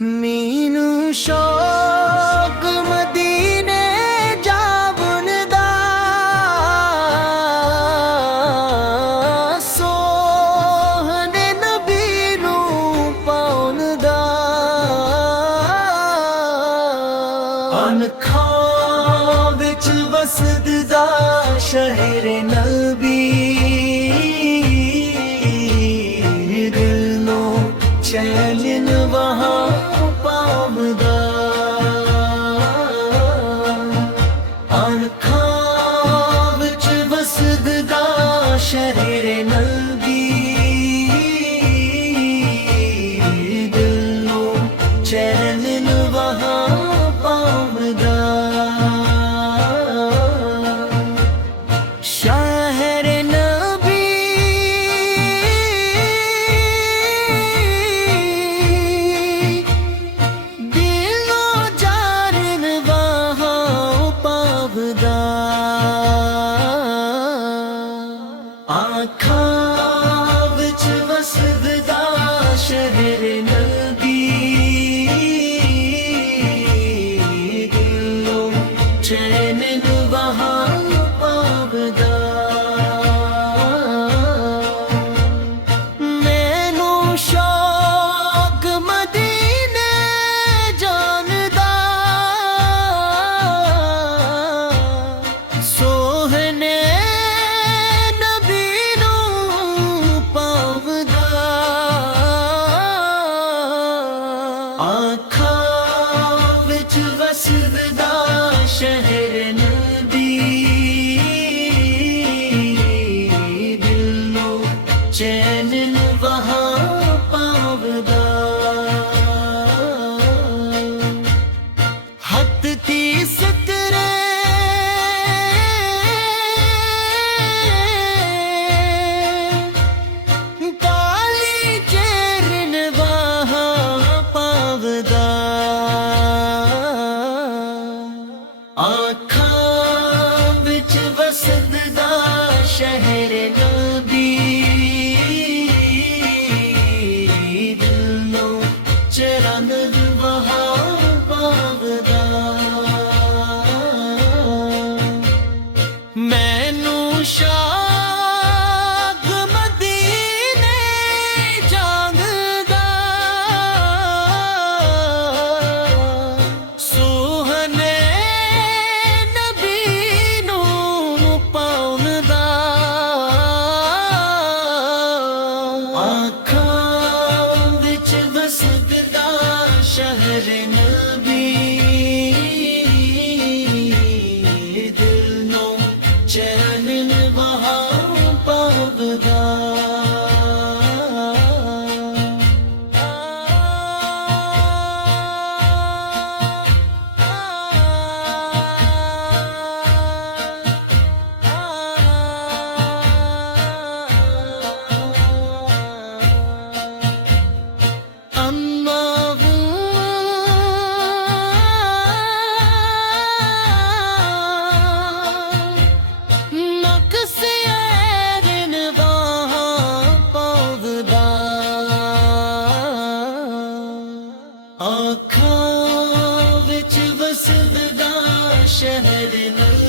मीनू शौक मदीने जावन दा सोहने नबी नू पाउन दा अनखां विच वसदा शहर नबी दिल नो चैन वहाँ पावदा अनखां विच वसदा शहर नबी दिल नो चैन वहाँ पावदा शहर नबी दिलो जारन वहाँ पावदा आँखां विच वसदा शहर नबी दिलो चैन वहाँ पावदा मैनू शौक मदीने जानदा सोहने नबी नू पावदा आँखां विच वसदा शहर नबी दिलो चैन वहाँ पावदा हथ ती सतरे काली चेरन वहाँ पावदा आँखां विच वसदा शहर नबी दिलो चैन वहाँ पावदा मैनू शौक मदीने जानदा सोहने नबी नू पाउंदा आँखां विच वसदा शहर नबी दिल नो चैन वहाँ पावदा आँखां विच वसदा शहर नबी